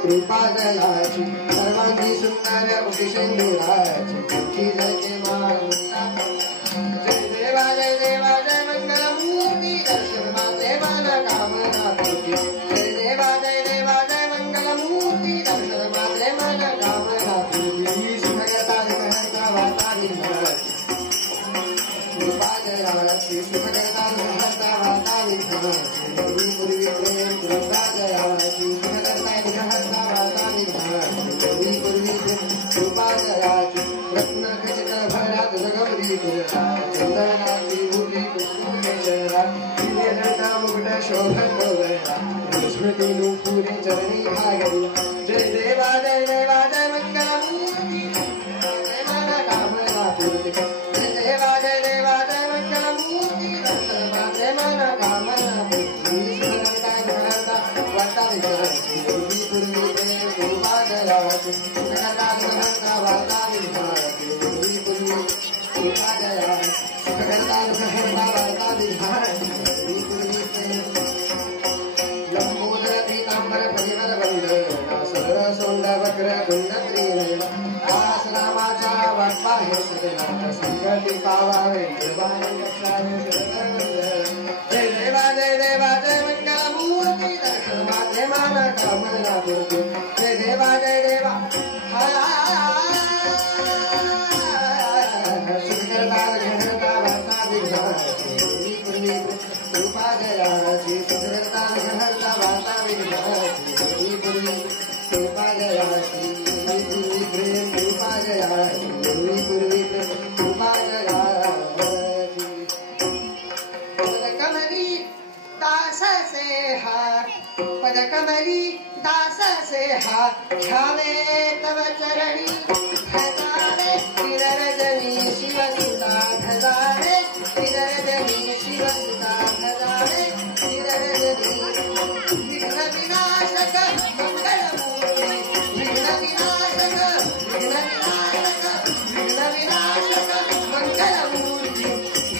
कृपादयाची सर्वांगी सुंदर उपिशंदुराची जय देवा जय मंगलमूर्ती दर्शन माते मन कामना पूर्ती जय देवा जय मंगलमूर्ती दर्शन माते मन कामना पूर्ती सुखगता कहता वाता विघ्नाची कृपादयाची सुखगता कहता वाता विघ्नाची पूर्वी प्रेम कृपादयाची कृपादयाची रत्न खचित भरात जगवली चंदनाची मुली तुझे चरणी भागली जय देवा जय मंगलमूर्ती जय मन कामना पूर्ती जय देवा जय मंगलमूर्ती जय मन कामना पूर्ती सुरता घरता वार्ता विचारती पूर्वी प्रेम कृपा दयावती सुरता घरता वार्ता विचारती पूर्वी कृपा दयावती सुरता घरता वार्ता विचारती पूर्वी प्रेम लंबोदर पीतांबर परिमल वंदना सरळ सोंड वक्र कुंड त्रिनयन दास रामाच्या वाटपाहे सदना संकटी पावावे निर्वाण लक्षावे जय देवा जय मंगलमूर्ती दर्शन माते मान कामना पूर्ती जय देवा सुंदरता घनता वार्ता विघ्नाची पूर्वी कृपा जयाची सुंदरता घनता वार्ता विघ्नाची पूर्वी कृपा जयाची पूर्वी प्रेम कृपा जयाची पूर्वी कृपा जयाची पदकमली दास से हार पदकमली दास से हार घ्यावे तव चरणी भजावे विरजनी शिवसुता भजावे विरजनी शिवसुता भजावे विरजनी विघ्न विनाशक मंगलमूर्ती विघ्न विनाशक मंगलमूर्ती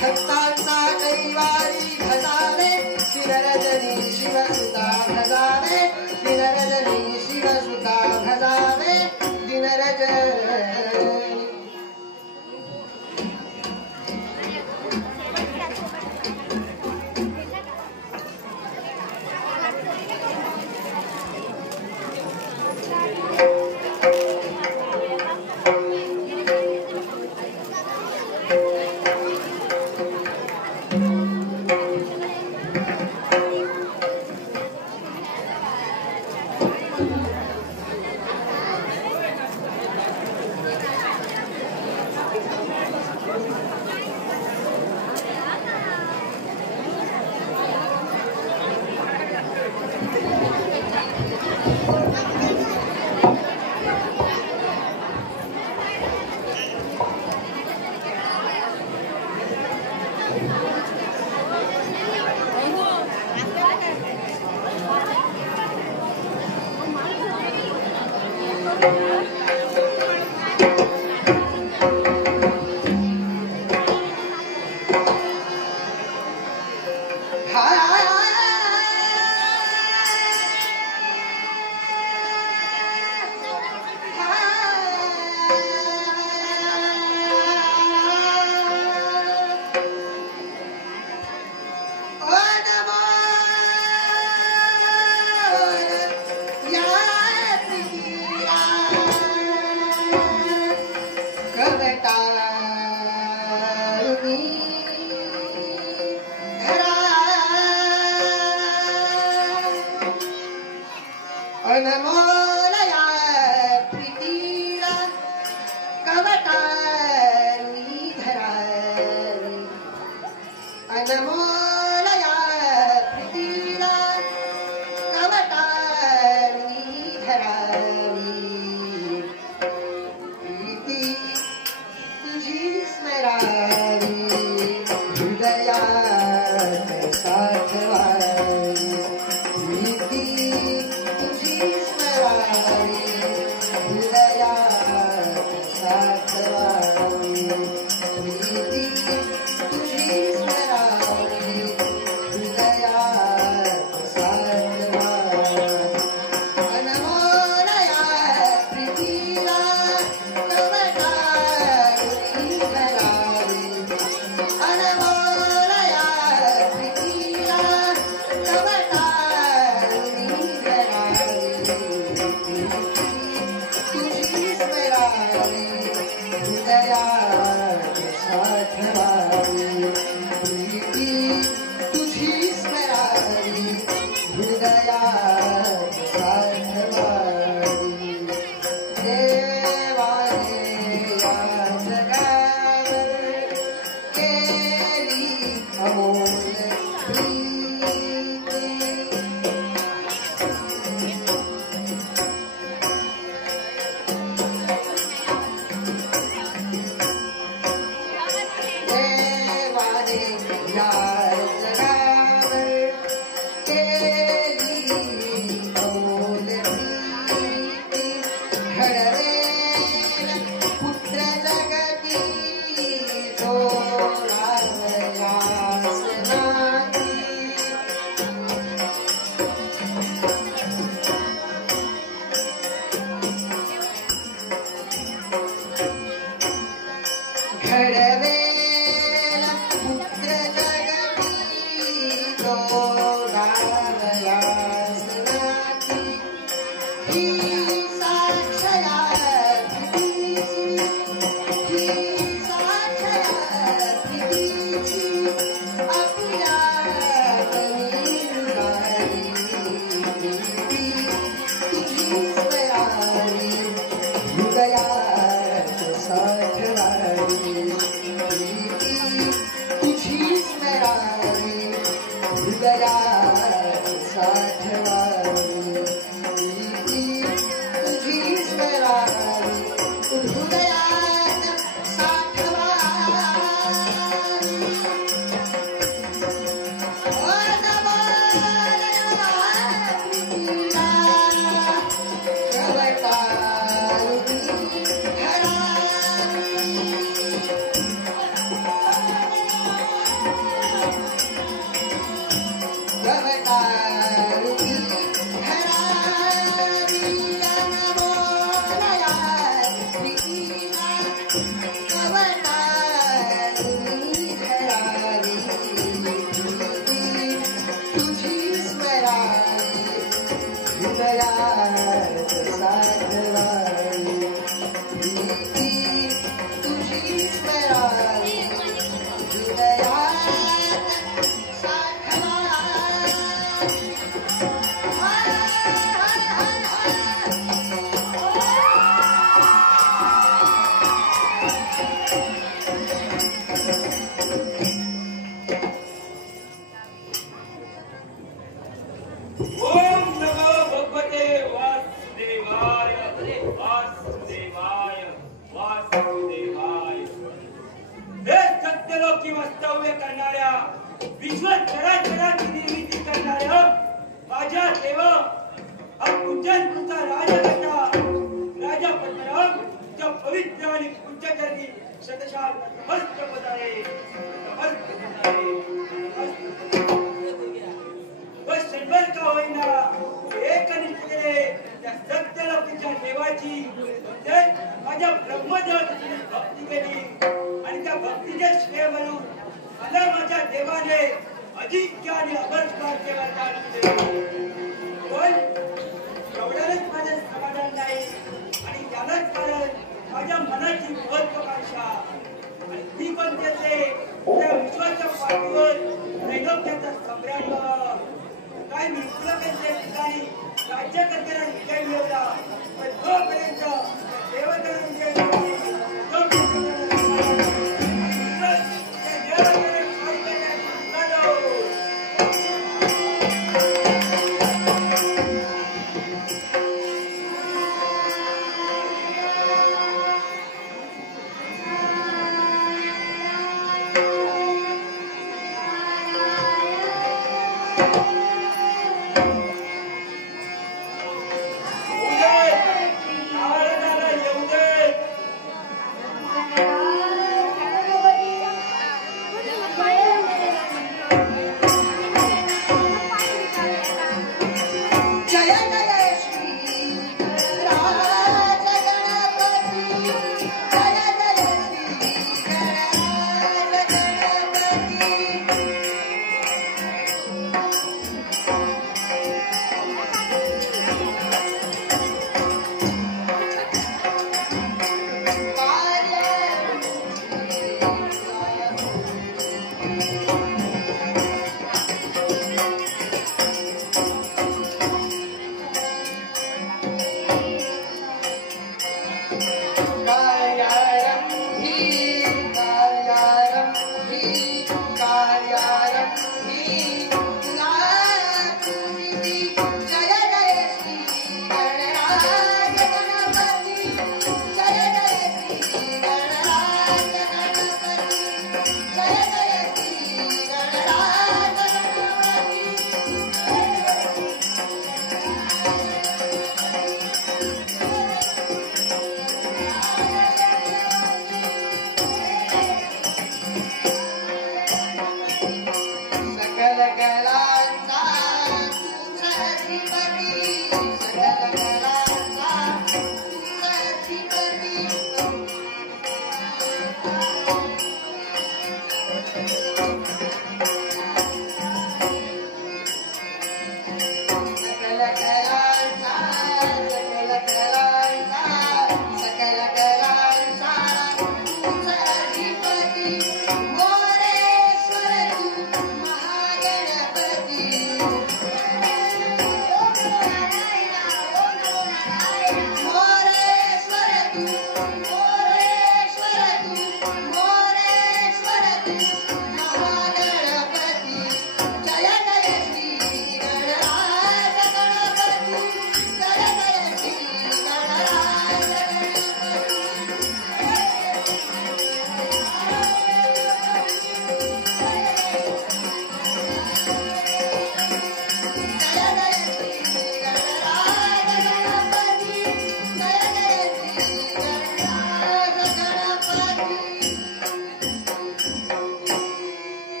भक्तांचा कैवारी भजावे विरजनी शिवसुता भजावे विरजनी शिवसुता भजावे दिनरजनी अनमोलया प्रीतीला कवटारुणी धरावी अनमोलया प्रीतीला कवटारुणी धरावी प्रीती तुझी स्मरावी हृदयात साठवावी प्रीती तुझी स्मरावी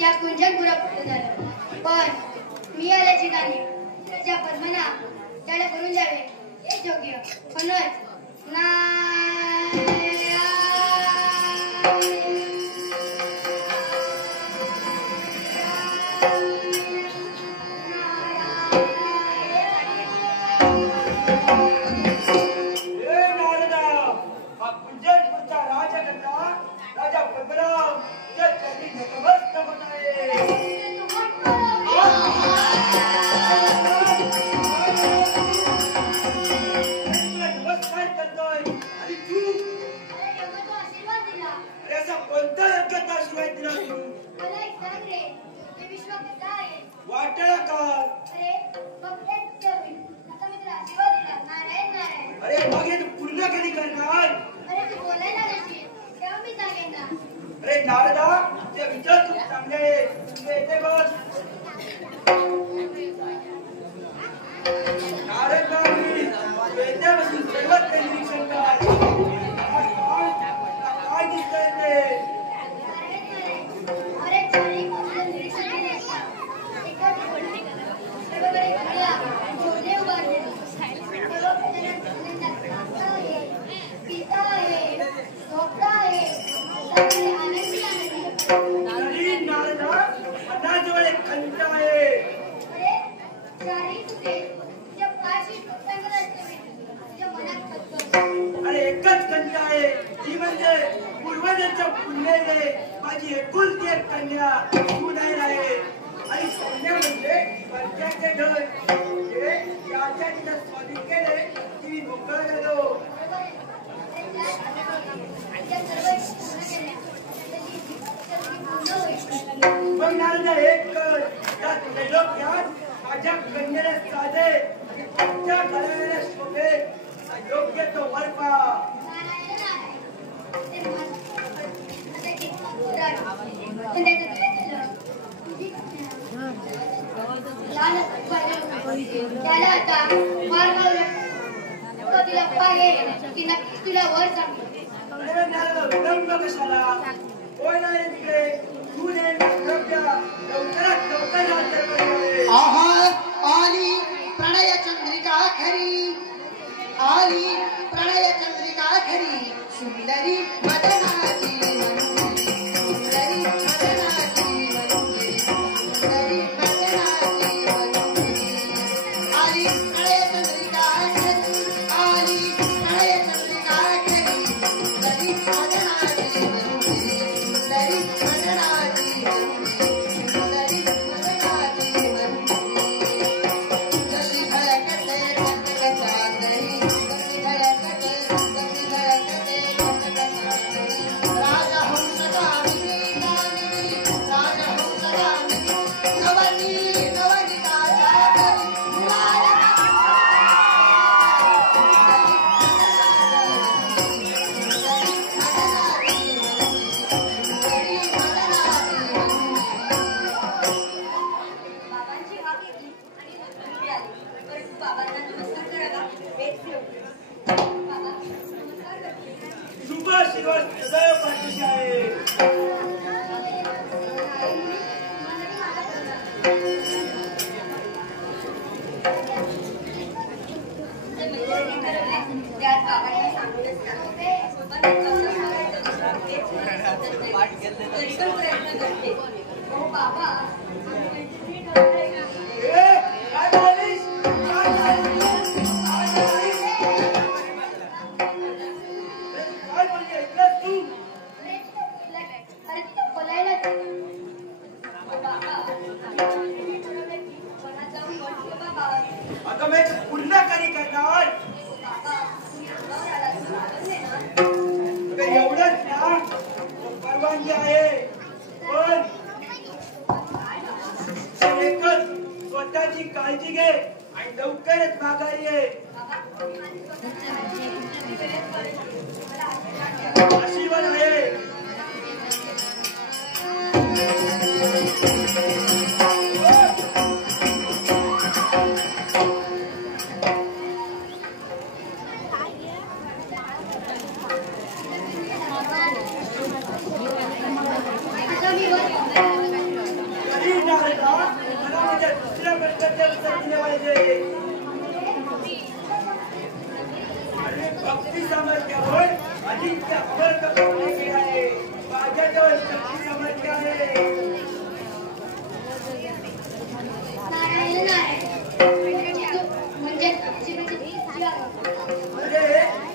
त्या कुंजन पुरं झालं. पण मी आल्या ठिकाणी त्या पद्मना त्याला करून द्यावे हेच योग्य. म्हणून त्याला आता मार्ग तिला पाहिजे की नक्कीच तुला वर आली प्रणय चंद्रिका खरी, आली प्रणय चंद्रिका खरी, सुंदरी मदनाची सुंदरी मदनाची सुंदरी मदनाची आली प्रणय चंद्रिका खरी, आली प्रणय चंद्रिका खरी, सुंदरी मदनाची सुंदरी मदनाची सुंदरी मदनाची जशी धडकते धडकते चांदणी, जशी धडकते जशी धडकते धडकते चांदणी, राजा हंस गामिनी गामिनी, राजा हंस गामिनी, नवनी नवनीताच्या घरी मुलाला बाबांची हाक घेतली आणि नंतर आली. परंतु बाबांना नमस्कार करावा हेच योग्य. बाबा नमस्कार करते. शुभ शिरवास सदैव पाठीशी आहे. त्यात बाबांना सांगूनच सांगते. तरी पण प्रयत्न करते. हो बाबा काय झालीस? काय झालीस? काय बोलली ऐकलंस तू? अरे तिथं बोलायला बाबा मनात जाऊन बोलतो बाबा. आता मी पुन्हा कधी करणार? बाबा तुम्ही अंगावर आला तर मारून देणार. अगं एवढंच ना, परवानगी आहे, पण एकच स्वतःची काळजी घे आणि लवकरच माघारी ये. आशीर्वाद आहे. आता मी वर सामर्थ्यावर अजिंक्य अमर कपडे आहे. माझ्याजवळ शक्ती सामर्थ्य आहे. नारायण नारायण म्हणजे अरे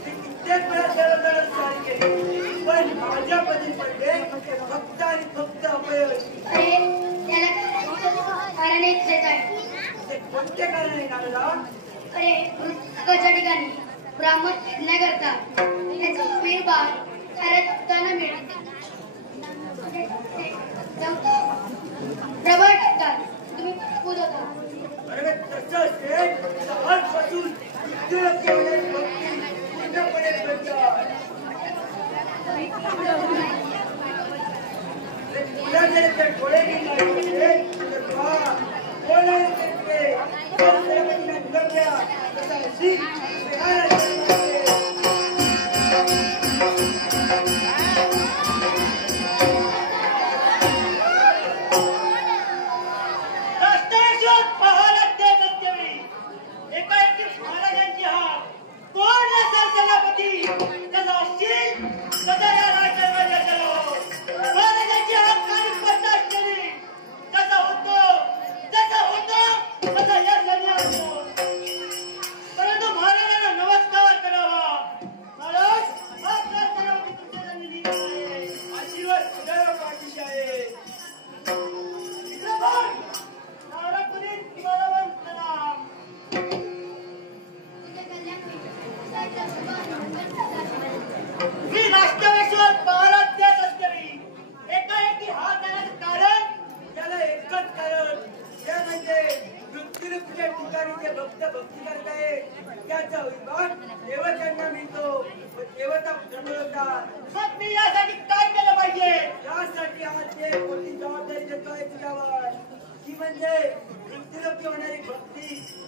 ते कित्येक वेळा जवळ सारी केली पण माझ्या पदी पडले फक्त आणि फक्त अपयश. अरे त्याला कारण एक आहे. ते कोणते कारण आहे नारदा? अरे पुस्तकाच्या ठिकाणी ब्राह्मण यज्ञ करतात त्याचा वीरबाळ त्याला मिळत प्रबळ टाकतात. तुम्ही पूज होता. अरे तसं असेल तर आजपासून विद्युत होण्याची भक्ती पूर्णपणे बंद. तुला जर ते डोळे लागले तर पहा कोण आहे ते सर्वजण गप्या तसा अशी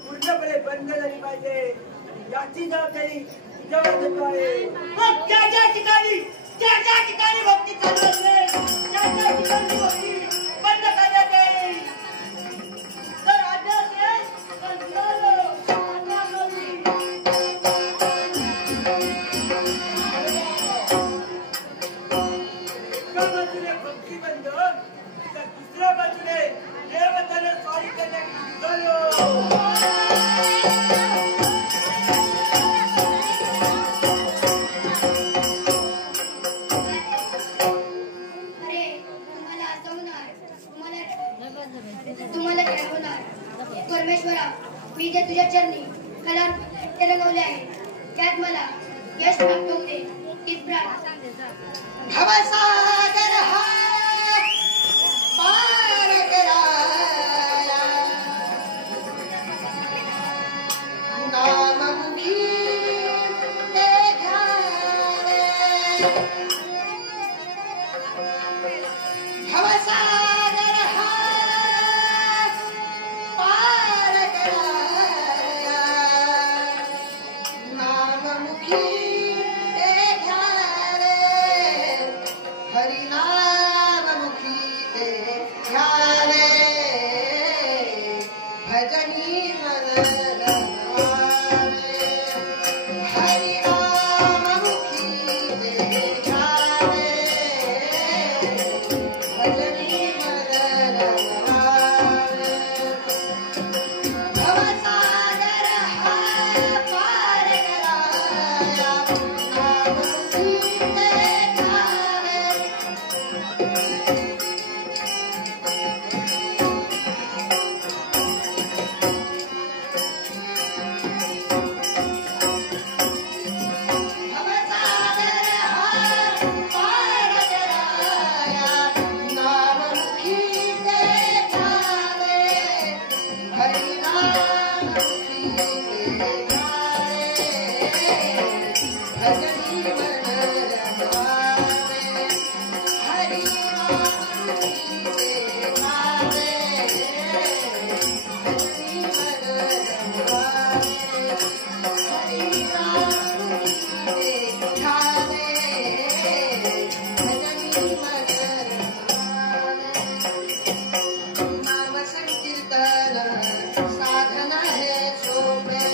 पूर्णपणे बंद झाली पाहिजे. याची जबाबदारी तुझ्यावर देतो आहे. मग ज्या ठिकाणी भक्ती चालू असेल त्या ठिकाणी भक्ती बंद करण्यात येईल. जर आज्ञा असेल तर एका बाजूने भक्ती बंद तर दुसऱ्या बाजूने देवताला स्वारी करण्याची चालू. परमेश्वरा मी जे तुझ्या चरणी कला रंगवले आहे त्यात मला यश प्राप्त होते हीच प्रार्थना. भवसागर हा पार कराया नाममुखी ते ध्याने. भवसागर हा पार कराया नाममुखी ते ध्याने. हरिनाममुखी ते ध्याने. भजनी मन रमवाने. हरिनाममुखी ते ध्याने. भजनी मन रमवाने. भवसागर हा पार कराया नाममुखी ते ध्याने. साधना है सोपे.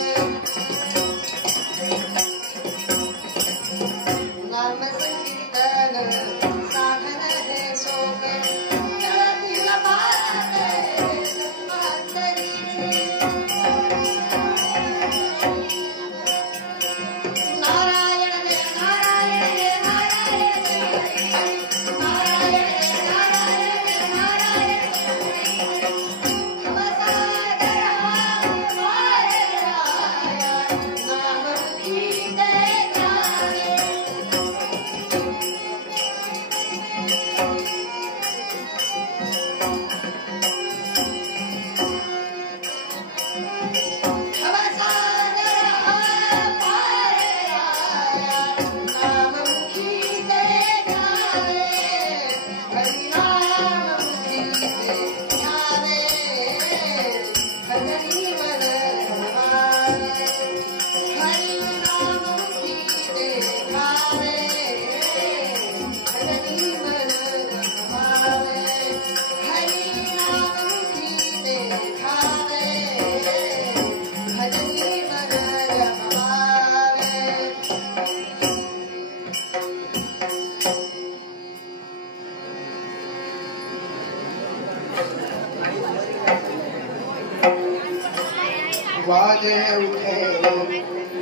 वाद उठे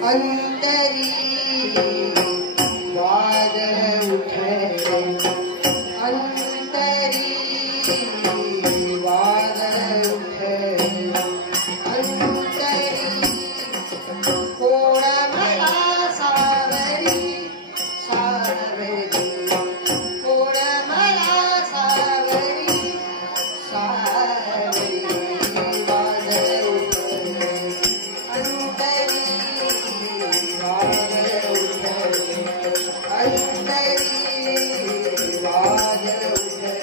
अंतरी वाद उठे अंतरी वाद उठे अंतरी कोण मला सावरी सावरी कोण मला सावरी सावरी वाद उठे अंतरी वाद उठे अंतरी वाद उठे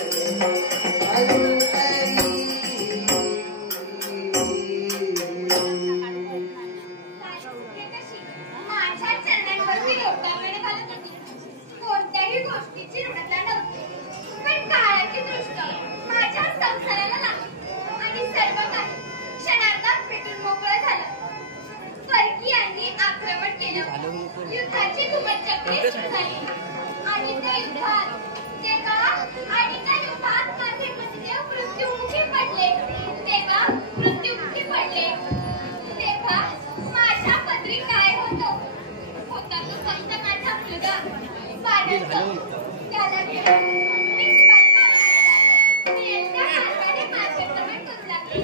माझ्या चरणांवरती लोटांगणे घालत होती. कोणत्याही गोष्टीची ऋणता नव्हती. पण काळाची दृष्ट माझ्या संसाराला लागली आणि सर्व काही क्षणार्धात भेटून मोकळं झालं. परकीयांनी आक्रमण केलं. युद्धाची धुमचक्री सुरू झाली आणि त्या युद्धात माझे पतिदेव मृत्युमुखी पडले. मृत्युमुखी पडले तेव्हा माझ्या पदरी काय होता तो फक्त माझा मुलगा बाळंत. त्याला घेऊन मी जीवात मारला. मी एकट्या मार्गाने मार्गक्रमण करू लागले.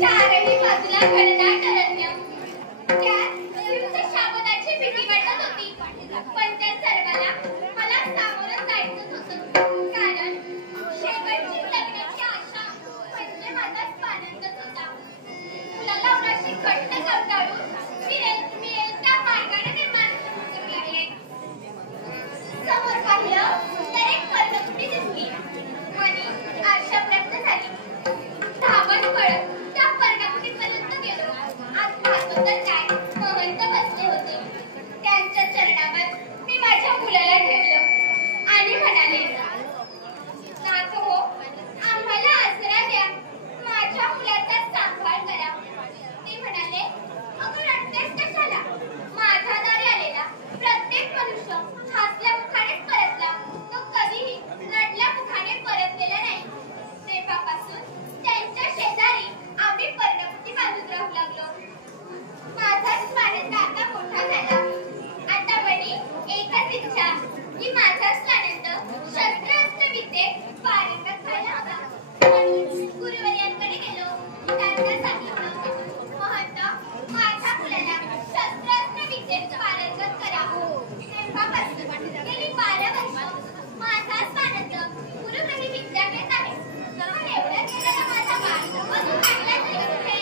चारही बाजूला घडदाट अरण्य. त्यात युद्ध शाबदाची भीती वाटत होती. पण त्या सर्वाला मला सामोरं जायचंच होतं. कारण शेवटची लग्नाची आशा म्हणजे माझा स्वानंदच होता. मुलाला उन्हाशी घट्ट कवटाळून मिळेल त्या मार्गाने मी मार्गक्रमण करू लागले. समोर पाहिलं तर एक पर्णकुटी दिसली. मनी आशा प्राप्त झाली. धावत पळत त्या पर्णकुटीपर्यंत गेलो. आत पाहतो तर काय महंत बसले होते. त्यांच्या चरणावर मी माझ्या मुलाला ठेवलं आणि म्हणाले, नाथ हो, आम्हाला आसरा द्या. माझ्या मुलाचा सांभाळ करा. ते म्हणाले, अगं रडतेस कशाला? माझ्या दारी आलेला प्रत्येक मनुष्य हसल्या मुखानेच परतला. तो कधीही रडल्या मुखाने परतलेला नाही. तेव्हापासून त्यांच्या शेजारी आम्ही पर्णकुटी बांधून राहू लागलो. माझा स्वानंद आता मोठा झाला. आता बरी एकच इच्छा की माझा स्वानंद शस्त्रास्त्र विद्येत पारंगत व्हायला हवा. म्हणून गुरुवर्यांकडे गेलो. त्यांना सांगितलं, महंत, माझ्या मुलाला शस्त्रास्त्र विद्येत पारंगत करा. तेव्हापासून गेली 12 वर्ष माझा स्वानंद गुरुग्रही विद्या घेत आहे. पण एवढं केलं का माझा बाळ अजून चांगला तरी कुठे?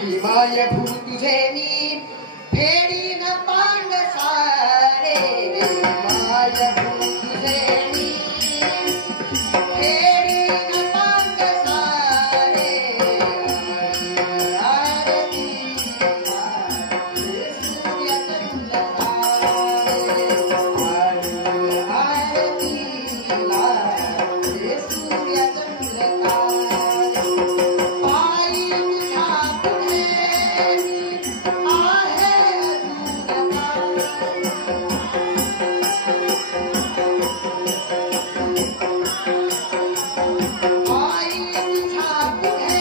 किमाय भू तुझे मी फेडीन पांग सारे माय भू तुझे मी फेडीन पांग सारे आरती सूर्य चंद्र तारे आरती सूर्य चंद्र तारे पायी तुझ्या पुढे आहे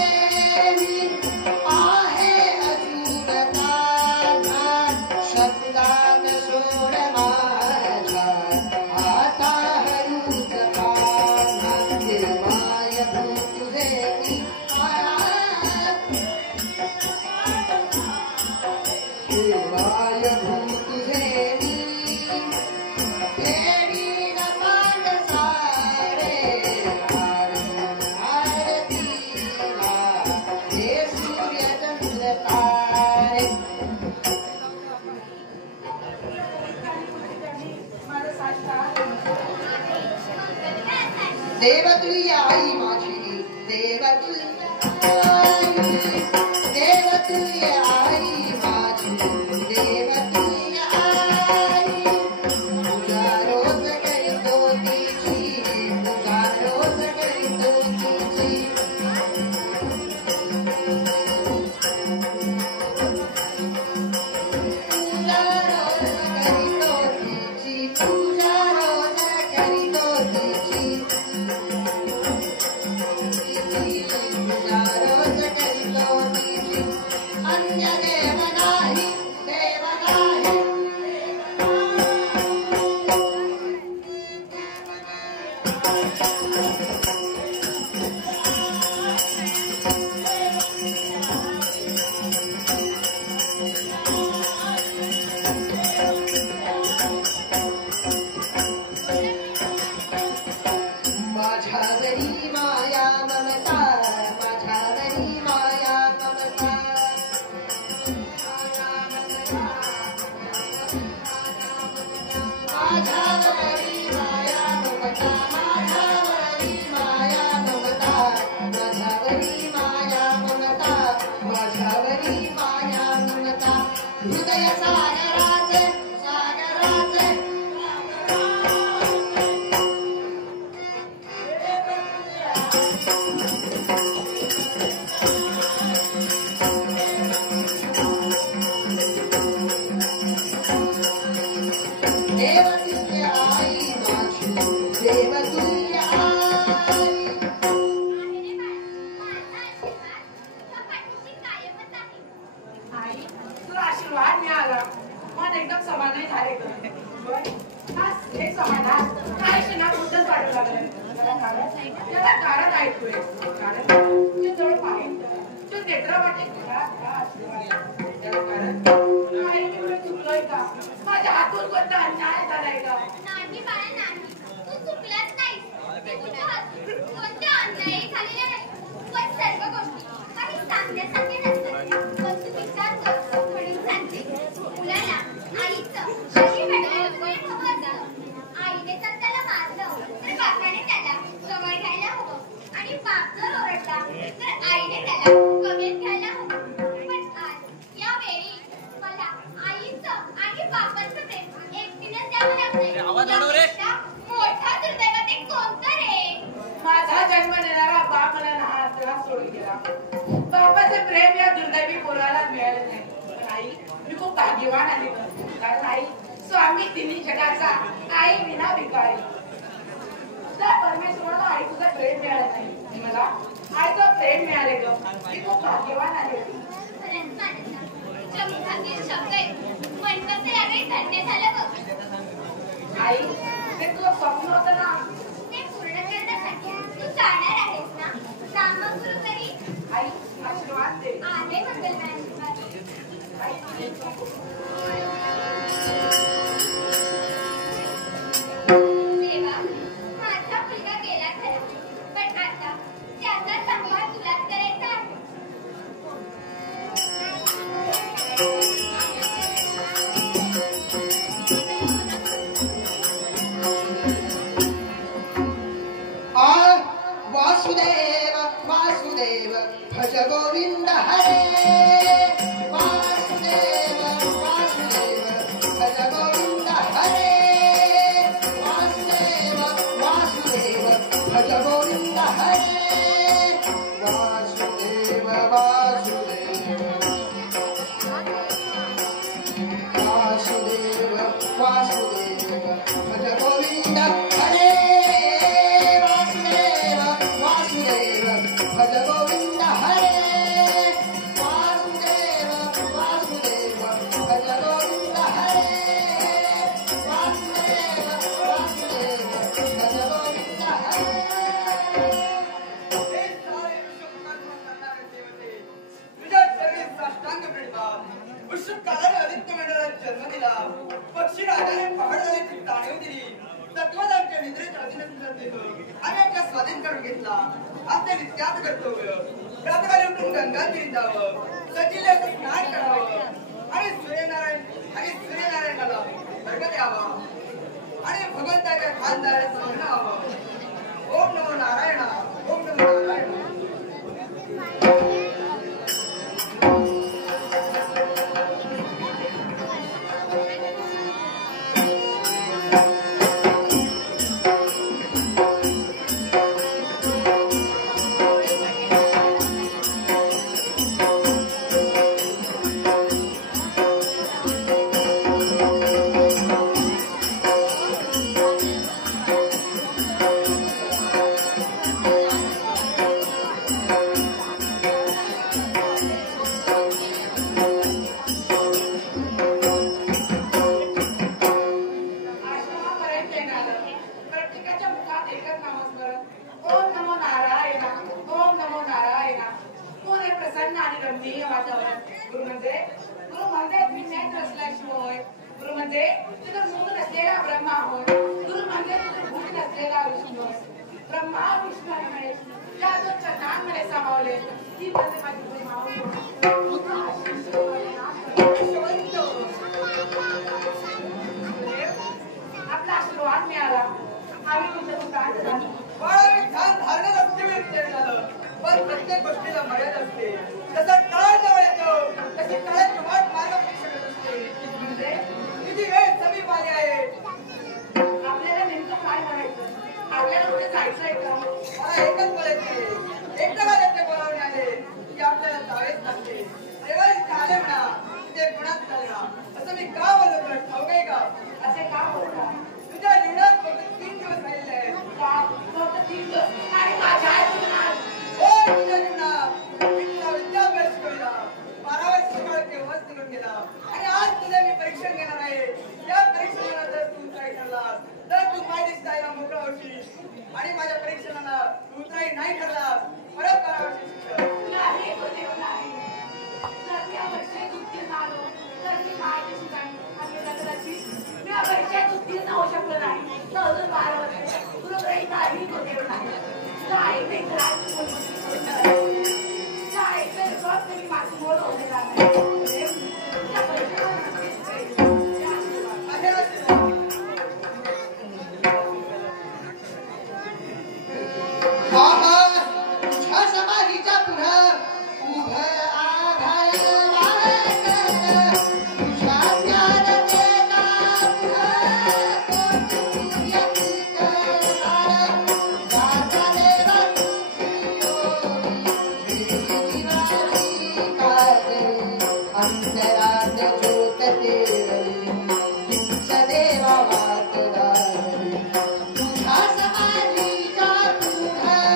देवतुल्य आई माझी देवतुल्य आई माझी देवतुल्य आई तुझा रोज करीतो तिची तुझा रोज करीतो तिची तुझा रोज करीतो तिची तुझा रोज करीतो तिची हृदय सागराचे सागराचे देवतुल्य आई माझी देवतुल्य आई आई तुला आशीर्वाद मिळाला मन एकदम समाधानी झाले हे समाधान काय शिना कुठंच वाटू लागलं त्याला कारण ऐकतोय कारण ते जवळ पाहिजे ते नेत्र वाटे त्याला कारण आई मी तुला चुकलोय का माझ्या हातून कोणता अन्याय झालाय का नाही बाळा नाही तू चुकलाच नाही ते तुझ्या हातून कोणत्या अन्यायही झालेला नाही पण सर्व गोष्टी काही सांगण्यासारखे नसतात पण तू विचार कर म्हणून सांगते मुलाला आईचं अशी भेटायला नको हे हवं असतं आईने जर त्याला मारलं तर बापाने त्याला जवळ घ्यायला हवं आणि बाप जर ओरडला तर आईने त्याला कवेत घ्यायला हवं पण आज या वेळी मला आईचं आणि बापाचं प्रेम एकटीनेच द्यावं लागतंय यापेक्षा मोठा दुर्दैव ते कोणतं रे माझा जन्म देणारा बाप मला लहान सोडून गेला बापाचे प्रेम या दुर्दैवी पोराला मिळाले नाही पण आई मी खूप भाग्यवान आहे कारण आई स्वामी तिन्ही जगाचा आई विना भिकारी त्या परमेश्वराला आई तुझं प्रेम मिळालं नाही मला आईचं प्रेम मिळाले ग मी खूप भाग्यवान आहे खरंच माणसा तुझ्या मुखातील शब्द ऐकून मन कसं यावेळी धन्य झालं बघ आई ते तुझं स्वप्न होतं ना ते पूर्ण करण्यासाठी तू जाणार आहेस ना सांग मग गुरु तरी आई आशीर्वाद दे आले मंगलमय आशीर्वाद आई देवा माझा मुलगा गेला खरा पण आता त्याचा सांभाळ तुलाच करायचा आहे वासुदेव वासुदेव भज गोविंद हरे वासुदेव वासुदेव भज गोविंद हरे वासुदेव वासुदेव भज गोविंद हरे वासुदेव वासुदेव वासुदेव वासुदेव भज गोविंद हरे वासुदेव वासुदेव भज गोविंद हरे वासुदेव वासुदेव भज गोविंद हरे वासुदेव वासुदेव भज गोविंद हरे तुझ्या चरणी साष्टांग प्रणिपात उत्सुक काळाने आदित्य मंडळात जन्म दिला पक्षी राजाने पहाडाने जाणीव दिली तत्वादांच्या निद्रेत राजीनामा देह अनेक स्वाधीन करून घेतला आपल्या नित्यात कर्तव्य प्रातकाली उठून गंगा तीरी जावं सजिले स्नान करावं आणि सूर्यनारायणाला अर्घ द्यावा आणि भगवंताच्या खानदारात म्हणावं ओम नमो नारायण ओम नमो नारायण ब्रह्मा विष्णू आणि महेश या दोन चरणांमध्ये सामावले ही माझी आपला आशीर्वाद मिळाला आम्ही तुमच्या दुकानात झालो धारणा झालं पण प्रत्येक गोष्टीला मर्यादा असते जसं काळ जवळ येतो तशी काळाची वाट मार्ग जायचंय का? मला एकच बोलायचंय. एकदा का त्याचे बोलावणे आले की आपल्याला जावेच लागते. रविवारी झाले म्हणा, ते पुण्यात झाले ना. असं मी का बोलतो ठाऊक आहे का? असे का बोलता? तुझ्या जीवनात फक्त 3 दिवस राहिले आहेत. फक्त 3 दिवस आणि माझ्या आयुष्यात हो, तुझ्या जीवनात मी तुला विद्याभ्यास शिकवला. 12वे सकाळ केव्हाच निघून गेला आणि आज तुझे मी परीक्षण घेणार आहे. या परीक्षणाला जर तू उत्तराई ठरलास तर तू माहितीच जायला मोकळा होशील आणि माझ्या परीक्षणाला तू उत्तराई नाही ठरलास परत करावं शिक्षण. नाही देव नाही. जर मी अपेक्षेत उत्तीर्ण आलो तर मी माझ्या ठिकाणी आणि कदाचित मी अपेक्षेत उत्तीर्ण होऊ शकलो नाही तर अजून 12 वर्ष तुला काही नाही देव नाही. नाही मी तरी माझी मोड होते तुझ्या समाधीच्या पुढं उभं आघायला तुझ्या ज्ञानतेला अंतरात ज्योत तेवली देवा वाटला तुझ्या समाधीच्या पुढं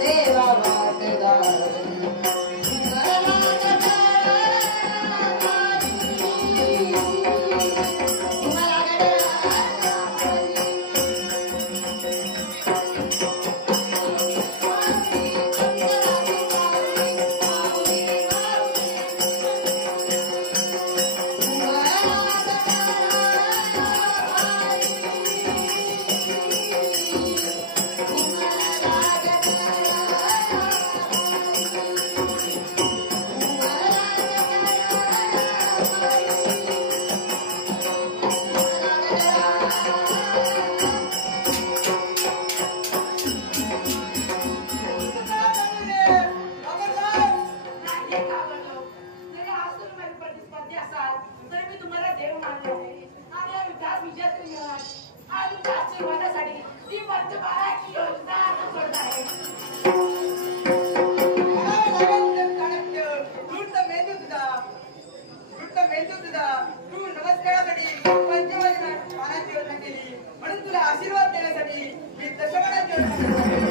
देवा वाटला तू नमस्कारासाठी पंचवटी पानाची योजना केली म्हणून तुला आशीर्वाद देण्यासाठी मी दशगणाची योजना केली.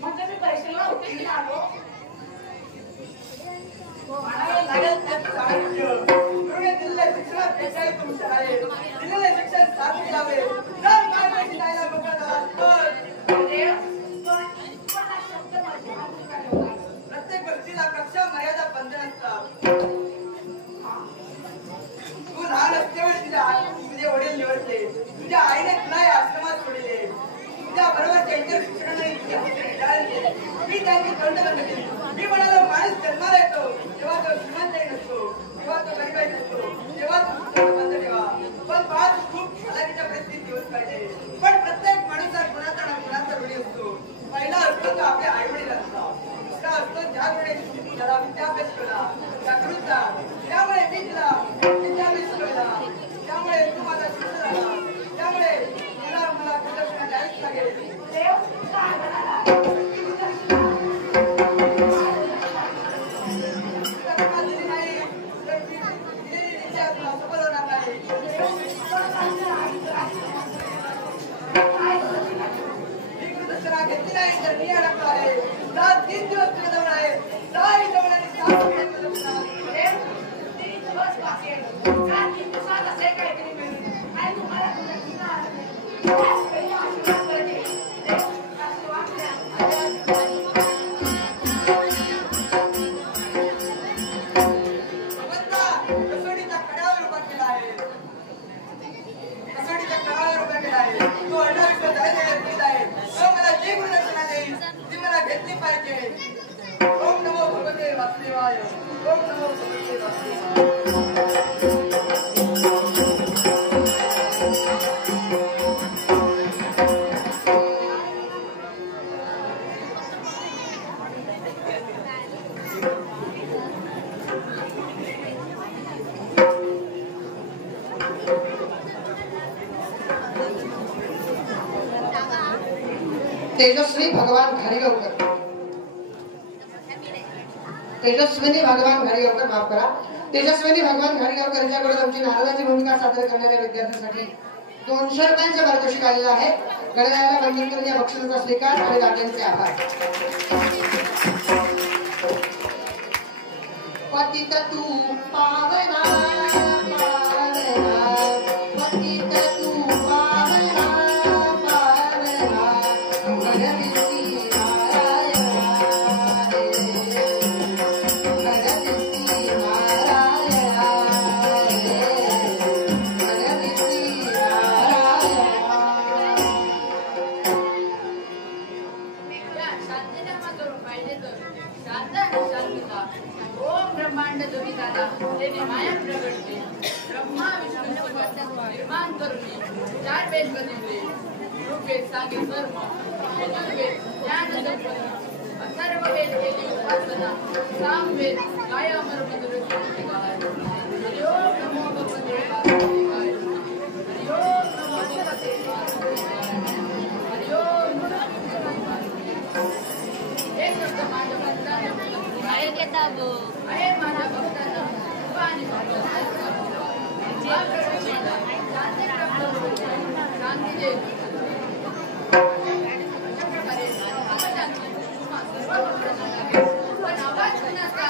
म्हणजे मी परीक्षेला उत्तीर्ण आलो. दिलेल्या शिक्षणात 42 अंश आहेत. दिलेले शिक्षण साथ द्यावे. जर मार्गाशी जायला मोकळा झालास तर प्रत्येक गोष्टीला कक्षा मर्यादा बंधन असतात. तू लहान असतेवेळी तुझे वडील निवडले. तुझ्या आईने तुला या आश्रमात सोडले. तुझ्या बरोबर इतर शिक्षणाने मी त्यांची तोंडबंद केली. मी म्हणालो माणूस जन्माला येतो तेव्हा तो श्रीमंतही नसतो, तेव्हा तो गरीबही नसतो, तेव्हा तो तोंडबंद ठेवा. पण बाळ खूप हालाकीच्या परिस्थितीत दिवस पाहिजे. पण प्रत्येक माणूस हा कुणाचा ना कुणाचा ऋणी असतो. पहिला असतो तो आपल्या आई वडील असतात. दुसरा असतो ज्या वेळेस त्याला विद्याभ्यास केला जागृतता. त्यामुळे मी तुला विद्याभ्यास शिकवला. त्यामुळे तू माझा शिक्षण झाला. त्यामुळे तुला मला प्रदर्शनात द्यावीच लागेल. घेतली नाही तर मी अडकलो आहे. 3 दिवस तुझ्या जवळ आहे. 6 जवळ आणि 7 दिवस बाकी आहे. 3 दिवसात असे काहीतरी मिळेल आणि तुम्हाला तुझ्या वासुदेवाय ओम नमो भगवते वासुदेवाय तेजस्वी भगवान घारीगावकर तेजस्विनी भगवान घारीगावकर माफ करा तेजस्विनी भगवान घारीगावकर यांच्याकडून आमची नारदाची भूमिका सादर करणाऱ्या विद्यार्थ्यांसाठी 200 रुपयांचे पारितोषिक आलेलं आहे. गणरायाला वंदन करून या बक्षिसाचा स्वीकार आणि दात्यांचे आभार. पतित तू पावना पावना पतित तू पावना पावना भगवती नारायण भगवती नारायण भगवती ओम ब्रह्मांड दुविधाला देवी माया प्रगटते ब्रह्मा विष्णू निर्माण करुणी 4 वेद बनिवले ऋग्वेद सांगे कर्म यजुर्वेद ज्ञान संपन्न अथर्व वेद केली उपासना सामवेद काय अमर मधुर हरि ओम नमो भगवते वासुदेवाय हरि ओम नमो भगवते वासुदेवाय हरि ओम नमो भगवते एक शब्द माझ्या काय घेता गो आहे माझ्या भक्तांना कृपा आणि शांती दे पण आवाज कुणाचा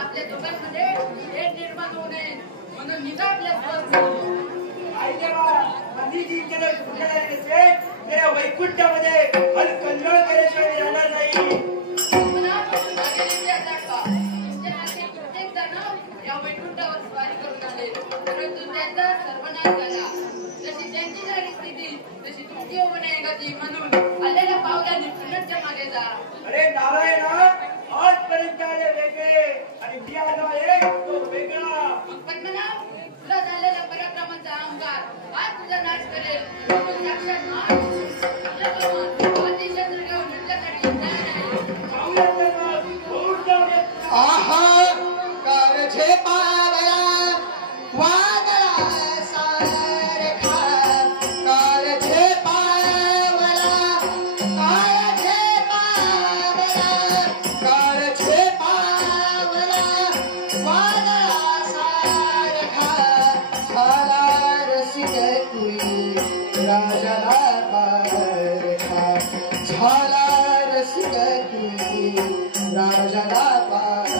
आपल्या दोघांमध्ये भेद निर्माण होऊ नये म्हणून वैकुंठामध्ये कन्नड केल्याशिवाय राहणार नाही. या वैकुंठावर स्वारी करून आले परंतु त्यांचा सर्वनाश झाला. जशी त्यांची झाली स्थिती तशी तुमची होऊ नये गती म्हणून आलेल्या पावलांनी पुनश्च मागे जा. अरे नारायण आजपर्यंत आले वेगळे आणि मी आलो एक तो वेगळा. पद्मनाभ तुला झालेल्या पराक्रमाचा अहंकार आज तुझा नाश करेल. साक्षात राजाला पार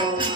रे